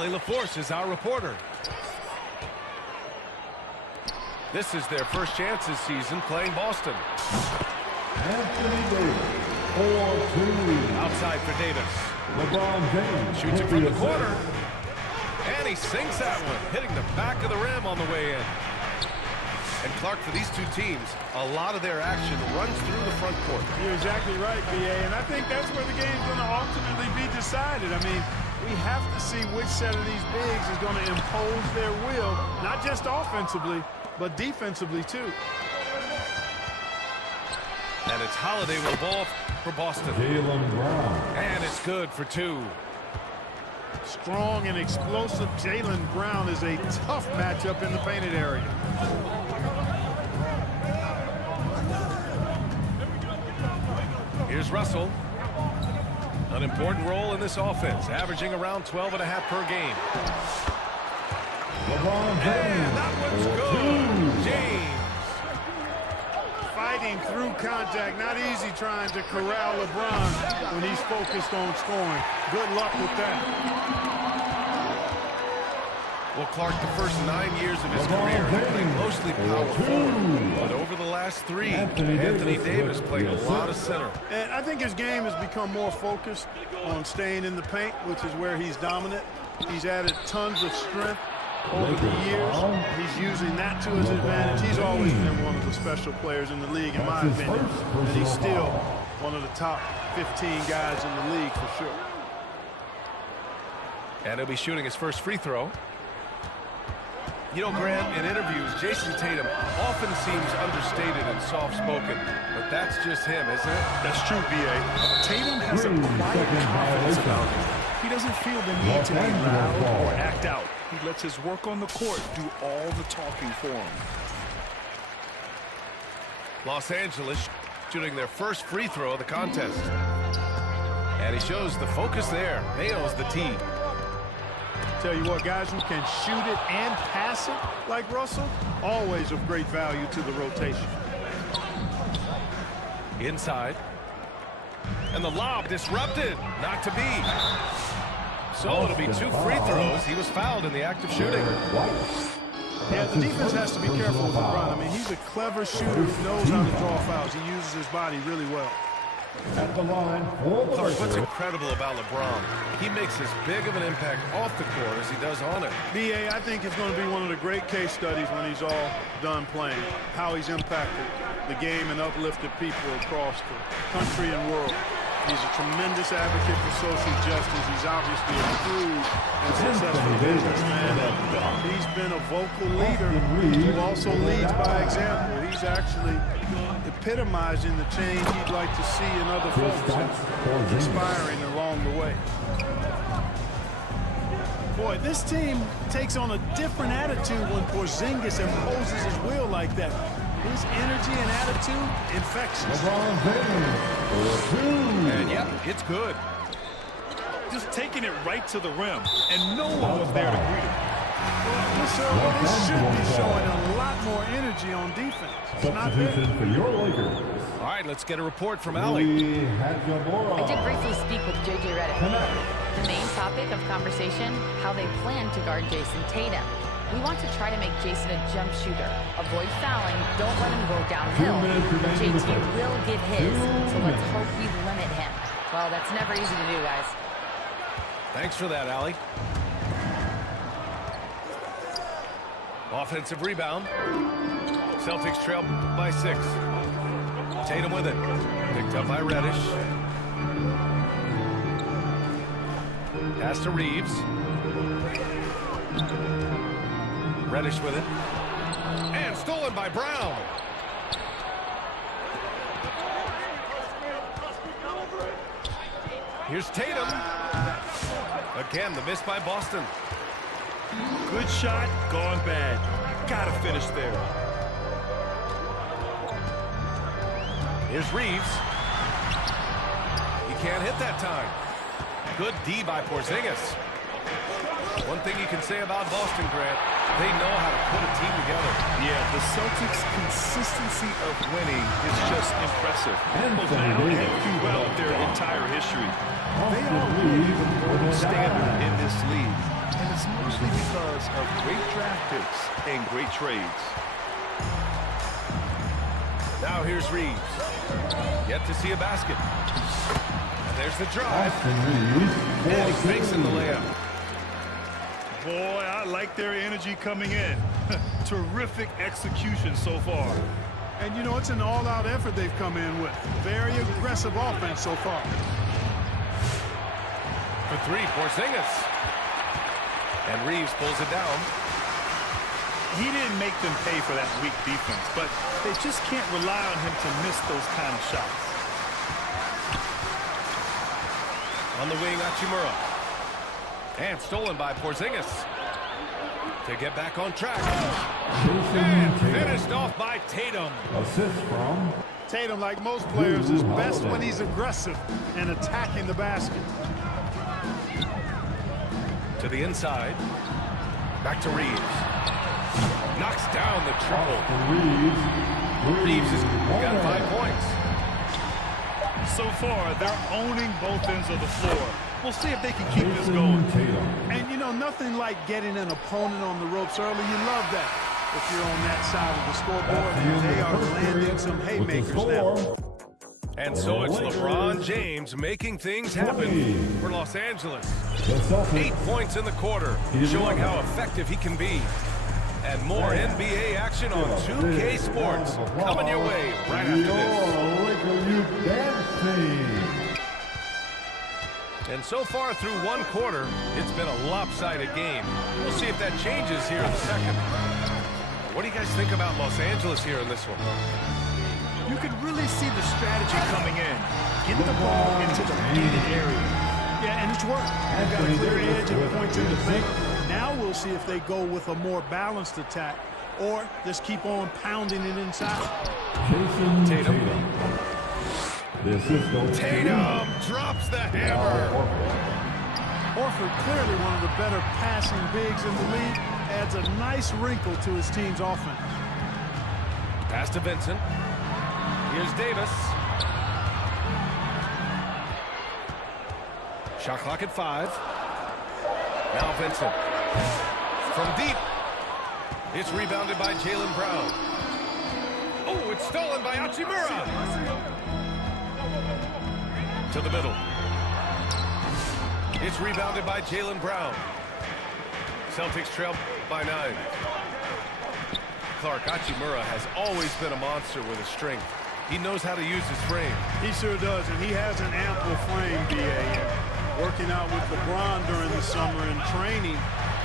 Allie LaForce is our reporter. This is their first chance this season playing Boston. Anthony Davis, 4-2. Outside for Davis. LeBron James Shoots it from the corner. And he sinks that one, hitting the back of the rim on the way in. And Clark, for these two teams, a lot of their action runs through the front court. You're exactly right, B.A., and I think that's where the game's going to ultimately be decided. I mean, we have to see which set of these bigs is going to impose their will, not just offensively, but defensively, too. And it's Holiday with the ball for Boston. Jaylen Brown. And it's good for two. Strong and explosive Jaylen Brown is a tough matchup in the painted area. Here's Russell. An important role in this offense, averaging around 12.5 per game. LeBron James. And that one's good. James. Fighting through contact. Not easy trying to corral LeBron when he's focused on scoring. Good luck with that. Well, Clark, the first 9 years of his career, he played mostly power forward. But over the last three, Anthony Davis played a lot of center. And I think his game has become more focused on staying in the paint, which is where he's dominant. He's added tons of strength over the years. He's using that to his advantage. He's always been one of the special players in the league, in my opinion. And he's still one of the top 15 guys in the league for sure. And he'll be shooting his first free throw. You know, Grant, in interviews, Jason Tatum often seems understated and soft-spoken, but that's just him, isn't it? That's true, B.A. Tatum has a quiet confidence about him. He doesn't feel the need to be loud or act out. He lets his work on the court do all the talking for him. Los Angeles shooting their first free throw of the contest. And he shows the focus there. Nails the tee. Tell you what, guys who can shoot it and pass it like Russell, always of great value to the rotation. Inside. And the lob disrupted. Not to be. So it'll be 2 free throws. He was fouled in the act of shooting. Yeah, the defense has to be careful with LeBron. I mean, he's a clever shooter who knows how to draw fouls. He uses his body really well. At the line for the Clark, what's incredible about LeBron, he makes as big of an impact off the court as he does on it. B.A., I think it's going to be one of the great case studies when he's all done playing, how he's impacted the game and uplifted people across the country and world. He's a tremendous advocate for social justice. He's obviously a shrewd and successful businessman. He's been a vocal leader who also leads by example. He's actually epitomizing the change he'd like to see in other folks and inspiring along the way. Boy, this team takes on a different attitude when Porzingis imposes his will like that. His energy and attitude infectious. And yeah, it's good. Just taking it right to the rim, and no one was there to greet him. Well, this should be showing a lot more energy on defense. It's not there. for your Lakers. All right, let's get a report from Allie. I did briefly speak with J.J. Redick. The main topic of conversation, how they plan to guard Jason Tatum. We want to try to make Jason a jump shooter. Avoid fouling. Don't let him go downhill. JT will get his, so let's hope we limit him. Well, that's never easy to do, guys. Thanks for that, Allie. Offensive rebound. Celtics trail by 6. Tatum with it. Picked up by Reddish. Pass to Reeves. Reddish with it. And stolen by Brown. Here's Tatum. Again, the miss by Boston. Good shot, gone bad. Gotta finish there. Here's Reeves. He can't hit that time. Good D by Porzingis. One thing you can say about Boston, Grant, they know how to put a team together. Yeah, the Celtics' consistency of winning is just impressive. Both now and throughout their entire history. They are really the gold standard in this league. And it's because of great draft picks and great trades. Now here's Reeves. Yet to see a basket. And there's the drive. And he fakes in the layup. Boy, I like their energy coming in. Terrific execution so far. And, you know, it's an all-out effort they've come in with. Very aggressive offense so far. For three, Porzingis. And Reeves pulls it down. He didn't make them pay for that weak defense, but they just can't rely on him to miss those kind of shots. On the wing, Hachimura. And stolen by Porzingis. To get back on track. And finished off by Tatum. Assist from Tatum, like most players, is best when he's aggressive and attacking the basket. To the inside. Back to Reeves. Knocks down the triple. Reeves has got 5 points. So far, they're owning both ends of the floor. We'll see if they can keep this going. And, you know, nothing like getting an opponent on the ropes early. You love that. If you're on that side of the scoreboard, they are landing some haymakers now. And so it's LeBron James making things happen for Los Angeles. 8 points in the quarter, showing how effective he can be. And more NBA action on 2K Sports coming your way right after this. And so far through one quarter, it's been a lopsided game. We'll see if that changes here in the second. What do you guys think about Los Angeles here in this one? You could really see the strategy coming in. Get the ball into the painted area. Yeah, and it's worked. They've got a clear edge and points in the paint. Now we'll see if they go with a more balanced attack or just keep on pounding it inside. Tatum. Tatum Drops the hammer. Horford, clearly one of the better passing bigs in the league, adds a nice wrinkle to his team's offense. Pass to Vincent. Here's Davis. Shot clock at 5. Now Vincent. From deep. It's rebounded by Jaylen Brown. Oh, it's stolen by Hachimura. To the middle. It's rebounded by Jaylen Brown. Celtics trail by 9. Clark, Hachimura has always been a monster with his strength. He knows how to use his frame. He sure does, and he has an ample frame, B.A. Working out with LeBron during the summer and training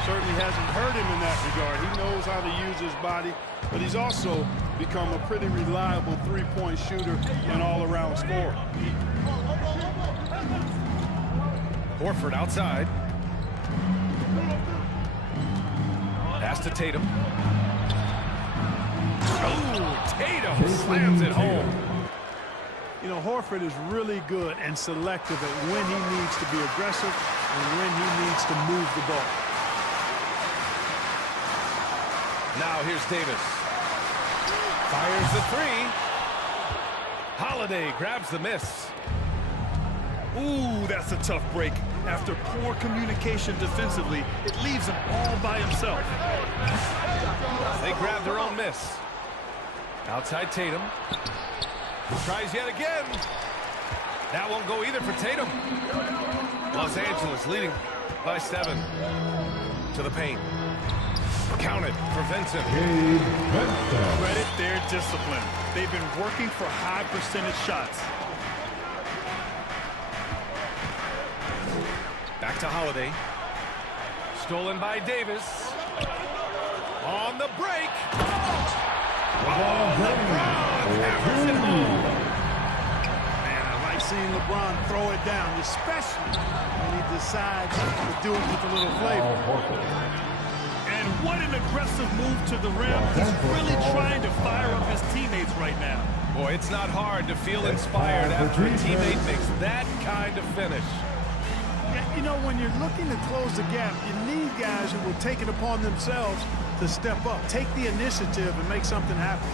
certainly hasn't hurt him in that regard. He knows how to use his body, but he's also become a pretty reliable three-point shooter and all-around scorer. Horford outside. Pass to Tatum. Oh, Tatum slams it home. You know, Horford is really good and selective at when he needs to be aggressive and when he needs to move the ball. Now here's Davis. Fires the 3. Holiday grabs the miss. Ooh, that's a tough break. After poor communication defensively, it leaves him all by himself. They grab their own miss. Outside Tatum. Tries yet again. That won't go either for Tatum. Los Angeles leading by 7. To the paint. Counted for Vincent. Credit their discipline. They've been working for high percentage shots. Back to Holiday. Stolen by Davis. On the break. Oh, LeBron hammers it home. Man, I like seeing LeBron throw it down, especially when he decides to do it with a little flavor. And what an aggressive move to the rim. He's really trying to fire up his teammates right now. Boy, it's not hard to feel inspired after a teammate makes that kind of finish. You know, when you're looking to close the gap, you need guys who will take it upon themselves to step up, take the initiative, and make something happen.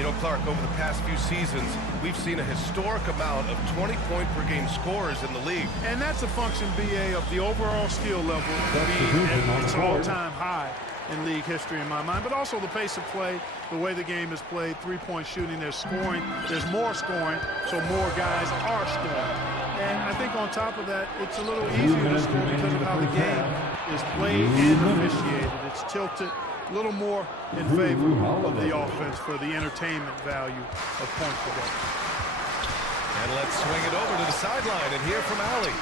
You know, Clark, over the past few seasons, we've seen a historic amount of 20-point-per-game scorers in the league. And that's a function, BA, of the overall skill level being at its all-time high in league history in my mind, but also the pace of play, the way the game is played, three-point shooting, there's scoring, there's more scoring, so more guys are scoring. And I think on top of that, it's a little easier to score because of how the game is played and officiated. It's tilted a little more in favor of the offense for the entertainment value of points per game. And let's swing it over to the sideline and hear from Allie.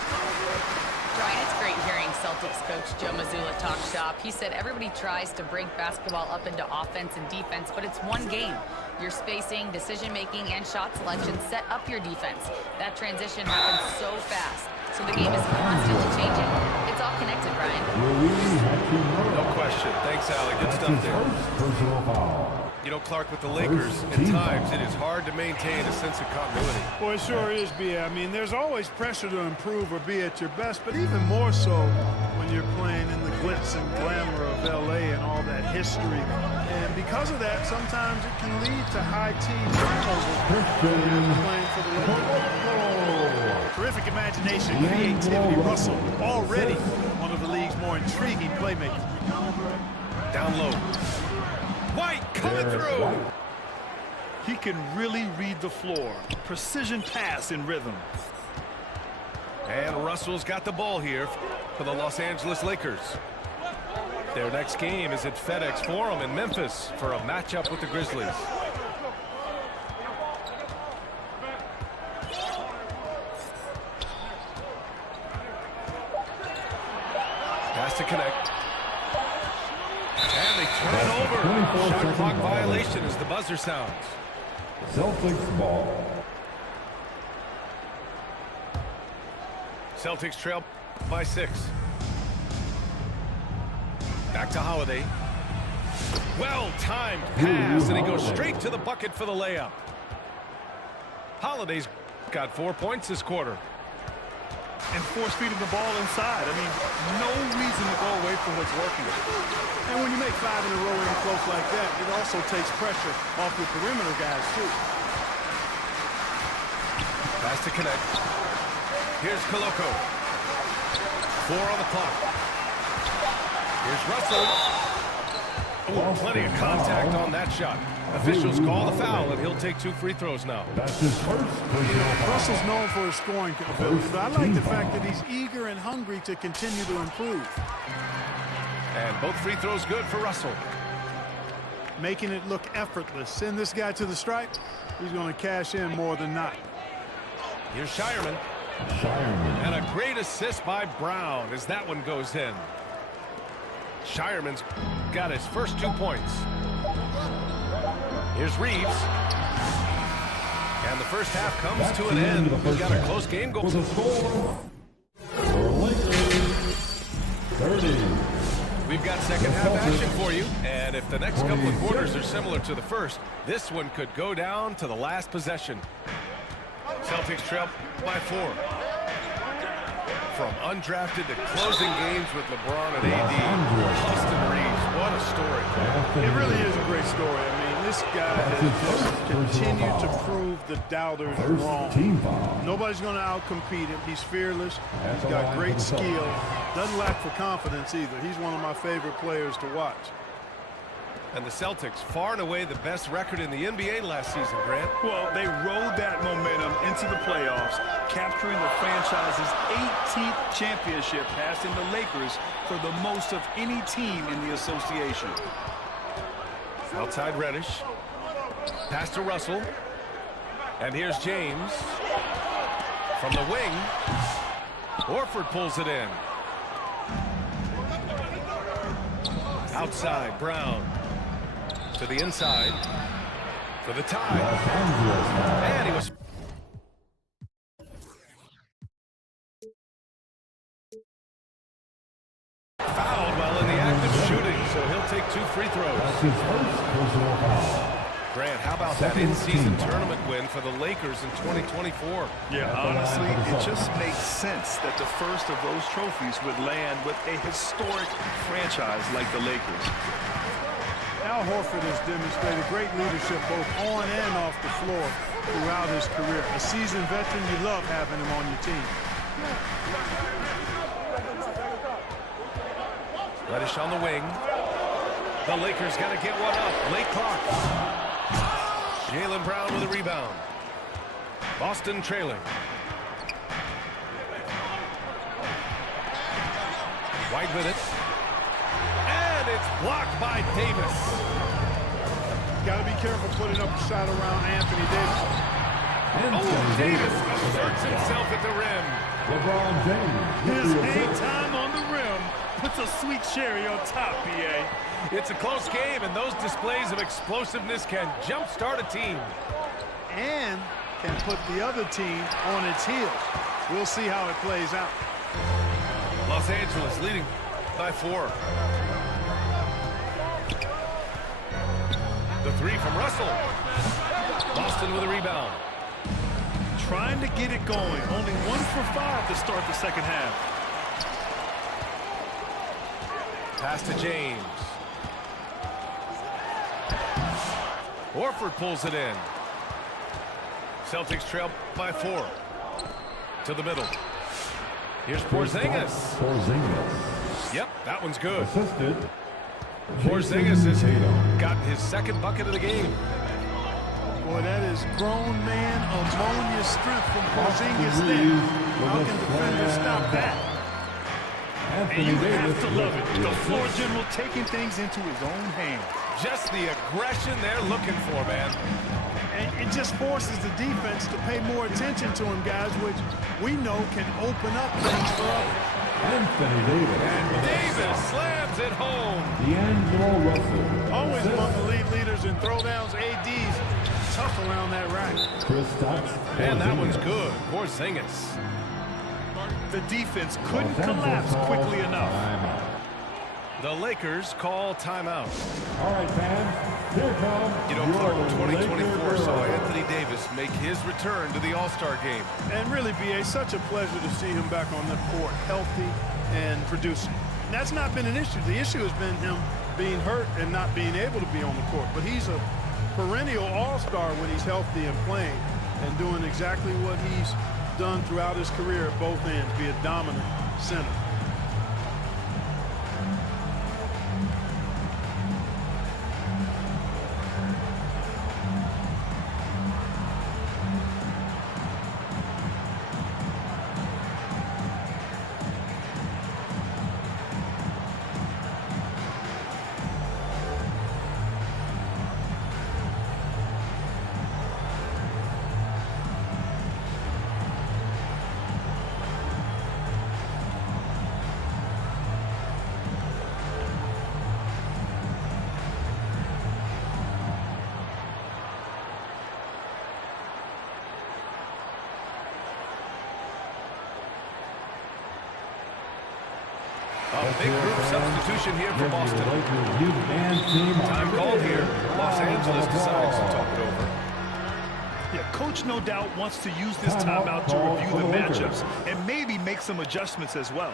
Brian, it's great hearing Celtics coach Joe Mazzulla talk shop. He said everybody tries to break basketball up into offense and defense, but it's one game. Your spacing, decision-making, and shot selection set up your defense. That transition happens so fast, so the game is constantly changing. It's all connected, Brian. No question. Thanks, Allie. Good stuff there. You know, Clark, with the Lakers, at times it is hard to maintain a sense of continuity. Well, it sure is, B.A. I mean, there's always pressure to improve or be at your best, but even more so when you're playing in the glitz and glamour of L.A. and all that history. And because of that, sometimes it can lead to high team turnover playing for the Lakers. Terrific imagination, creativity. Russell already one of the league's more intriguing playmakers. Down low. White coming through. He can really read the floor. Precision pass in rhythm. And Russell's got the ball here for the Los Angeles Lakers. Their next game is at FedEx Forum in Memphis for a matchup with the Grizzlies. Pass to connect. And they turn it over. Shot clock violation as the buzzer sounds. Celtics ball. Celtics trail by 6. Back to Holiday. Well-timed pass, and he goes straight to the bucket for the layup. Holiday's got 4 points this quarter. And force-feeding the ball inside. I mean, no reason to go away from what's working. And when you make 5 in a row in close like that, it also takes pressure off your perimeter guys, too. Pass to connect. Here's Koloko. 4 on the clock. Here's Russell. Oh, plenty of contact on that shot. Officials call the foul, and he'll take 2 free throws now. That's his first personal foul. Russell's known for his scoring ability, but I like the fact that he's eager and hungry to continue to improve. And both free throws good for Russell. Making it look effortless. Send this guy to the stripe. He's going to cash in more than not. Here's Shireman. And a great assist by Brown as that one goes in. Shireman's got his first 2 points. Here's Reeves. And the first half comes to an end. We've got a close game going. With a score for Lakers, 30. We've got second half action for you. And if the next couple of quarters are similar to the first, this one could go down to the last possession. Celtics trail by 4. From undrafted to closing games with LeBron and AD, Austin Reeves, what a story. It really is a great story. I mean, this guy has just continued to prove the doubters wrong. Nobody's going to outcompete him. He's fearless. He's got great skill. Doesn't lack for confidence either. He's one of my favorite players to watch. And the Celtics, far and away the best record in the NBA last season, Grant. Well, they rode that momentum into the playoffs, capturing the franchise's 18th championship, passing the Lakers for the most of any team in the association. Outside Reddish. Pass to Russell. And here's James. From the wing. Horford pulls it in. Outside, Brown. To the inside. For the tie. And he was... fouled while in the act of shooting, so he'll take 2 free throws. That's his first personal foul. Grant, how about that in-season tournament win for the Lakers in 2024? Yeah, honestly, it just makes sense that the first of those trophies would land with a historic franchise like the Lakers. Al Horford has demonstrated great leadership both on and off the floor throughout his career. A seasoned veteran, you love having him on your team. Reddish on the wing. The Lakers got to get one up. Late clock. Jaylen Brown with a rebound. Boston trailing. White with it. And it's blocked by Davis. Got to be careful putting up a shot around Anthony Davis. Davis asserts himself at the rim. LeBron James. His hang time on the rim puts a sweet cherry on top, BA. It's a close game, and those displays of explosiveness can jumpstart a team. And can put the other team on its heels. We'll see how it plays out. Los Angeles leading by 4. The three from Russell. Boston with a rebound. Trying to get it going. Only 1 for 5 to start the second half. Pass to James. Horford pulls it in. Celtics trail by 4. To the middle. Here's Porzingis. Yep, that one's good. Assisted. Porzingis has gotten his second bucket of the game. Boy, that is grown man ammonia strength from Porzingis there. How can defenders stop that? And you have to love it. The floor general taking things into his own hands. Just the aggression they're looking for, man. And it just forces the defense to pay more attention to him, guys, which we know can open up things for others. Anthony Davis. And Davis slams it home. D'Angelo Russell. Always among the lead leaders in throwdowns, ADs. Tough around that rack. Kristaps. Man, that one's good. Porzingis. The defense couldn't collapse quickly enough. The Lakers call timeout. All right, fans. Here comes Clark, your 2024 Laker saw girls. Anthony Davis make his return to the All-Star game. And really, BA, such a pleasure to see him back on the court, healthy and producing. And that's not been an issue. The issue has been him being hurt and not being able to be on the court. But he's a perennial all-star when he's healthy and playing and doing exactly what he's done throughout his career at both ends, be a dominant center. A big group substitution here for Boston. Time called here. Los Angeles decides to talk it over. Yeah, coach no doubt wants to use this timeout to review the matchups and maybe make some adjustments as well.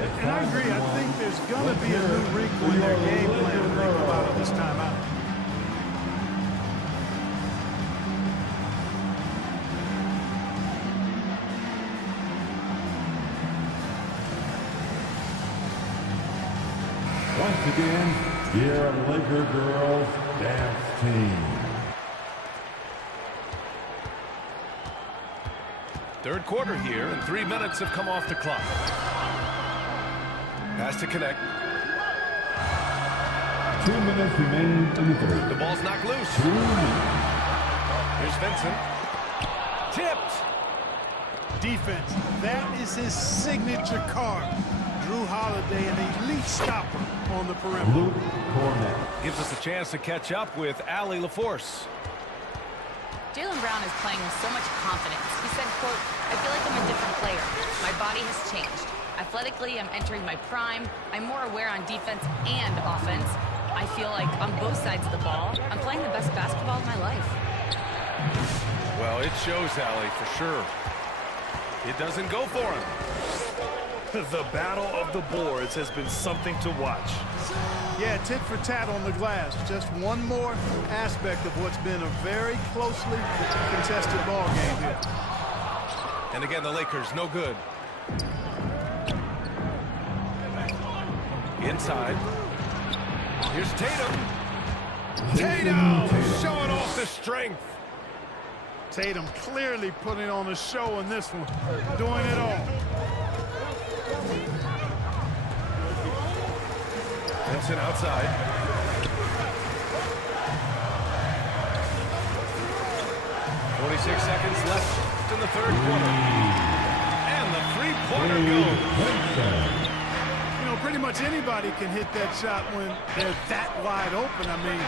And I agree. I think there's going to be a new wrinkle in their game plan when they come out of this timeout. Once again, your Laker girls dance team. Third quarter here, and 3 minutes have come off the clock. Pass to connect. 2 minutes remaining in the third. The ball's knocked loose. 2 minutes. Here's Vincent. Tipped. Defense. That is his signature card. Drew Holiday, an elite stopper on the perimeter. Luke Cornett. Gives us a chance to catch up with Allie LaForce. Jaylen Brown is playing with so much confidence. He said, quote, "I feel like I'm a different player. My body has changed. Athletically, I'm entering my prime. I'm more aware on defense and offense. I feel like on both sides of the ball, I'm playing the best basketball of my life." Well, it shows, Allie, for sure. It doesn't go for him. The battle of the boards has been something to watch. Yeah, tit for tat on the glass. Just one more aspect of what's been a very closely contested ball game here. And again, the Lakers, no good. Inside. Here's Tatum. Tatum showing off the strength. Tatum clearly putting on a show in this one, doing it all. Vincent outside. .46 seconds left in the third quarter. And the three-pointer goes. You know, pretty much anybody can hit that shot when they're that wide open. I mean,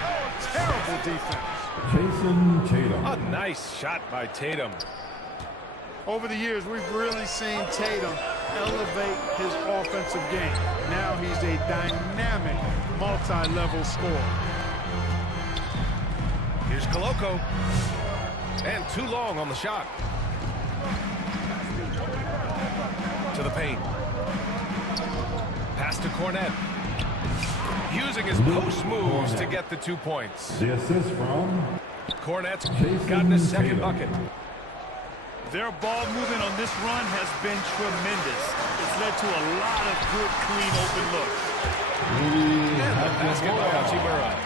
terrible defense. Jason Tatum. A nice shot by Tatum. Over the years, we've really seen Tatum elevate his offensive game. Now he's a dynamic, multi-level scorer. Here's Koloko. And too long on the shot. To the paint. Pass to Cornette. Using his post moves to get the 2 points. The assist from Cornette's gotten his second bucket. Their ball movement on this run has been tremendous. It's led to a lot of good, clean, open looks. And the basket by Hachimura.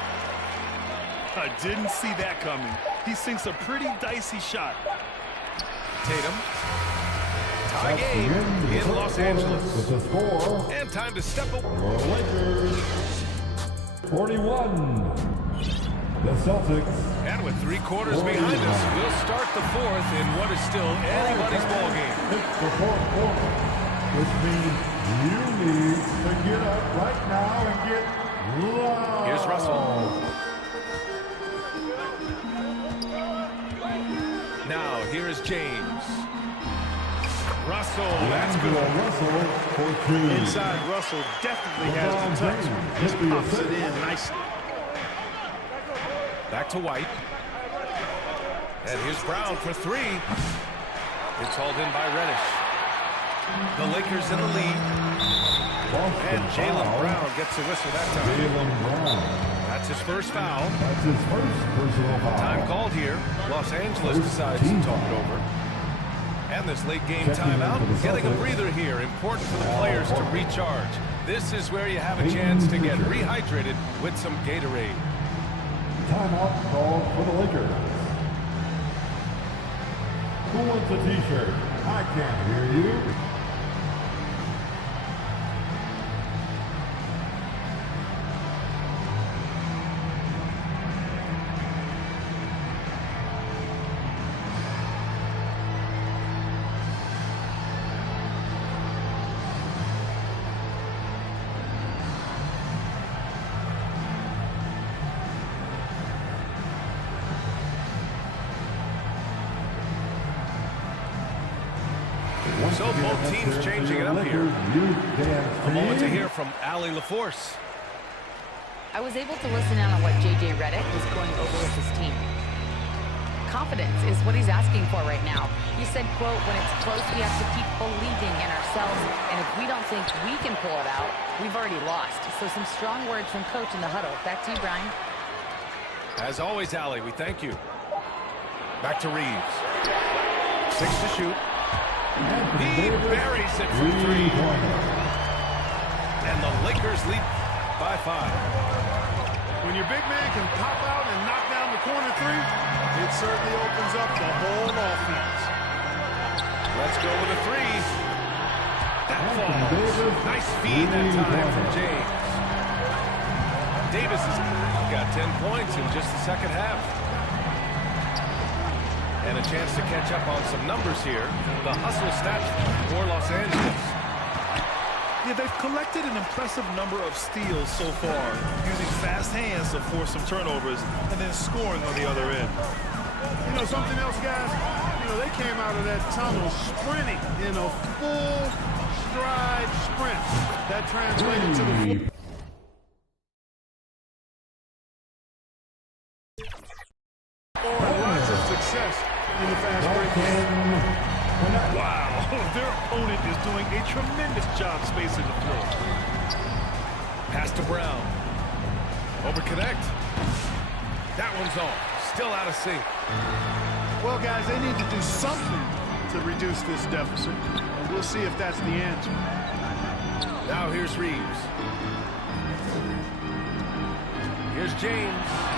I didn't see that coming. He sinks a pretty dicey shot. Tatum. Tie game in Los Angeles. with the score. And time to step away. Your Lakers 41. The Celtics. And with 3 quarters behind us, we'll start the fourth in what is still anybody's ball game. It's the fourth quarter, which means you need to get up right now and get loud. Here's Russell. Now, here is James. Russell, that's good. Russell for 2. Inside, Russell definitely has the touch. Just pops it in nicely. Back to White. And here's Brown for 3. It's hauled in by Reddish. The Lakers in the lead. And Jaylen Brown gets a whistle that time. Jaylen Brown. That's his first foul. That's his first personal foul. Time called here. Los Angeles decides to talk it over. And this late game timeout, getting a breather here. Important for the players to recharge. This is where you have a chance to get rehydrated with some Gatorade. Timeout called for the Lakers. Who wants a t-shirt? I can't hear you. So both teams changing it up here. A moment to hear from Allie LaForce. I was able to listen in on what J.J. Redick was going over with his team. Confidence is what he's asking for right now. He said, quote, when it's close, we have to keep believing in ourselves, and if we don't think we can pull it out, we've already lost. So some strong words from Coach in the huddle. Back to you, Brian. As always, Allie, we thank you. Back to Reeves. 6 to shoot. He buries it from 3. And the Lakers lead by 5. When your big man can pop out and knock down the corner 3, it certainly opens up the whole offense. Let's go with a 3. That falls. Nice feed that time from James. Davis has got 10 points in just the second half. And a chance to catch up on some numbers here. The hustle stats for Los Angeles. Yeah, they've collected an impressive number of steals so far, using fast hands to force some turnovers and then scoring on the other end. You know something else, guys? You know, they came out of that tunnel sprinting in a full stride sprint. That translated to the floor. Lots of success in the fast break game. Wow, their opponent is doing a tremendous job spacing the floor. Pass to Brown. Overconnect. That one's off. Still out of sync. Well, guys, they need to do something to reduce this deficit. And we'll see if that's the answer. Now here's Reeves. Here's James.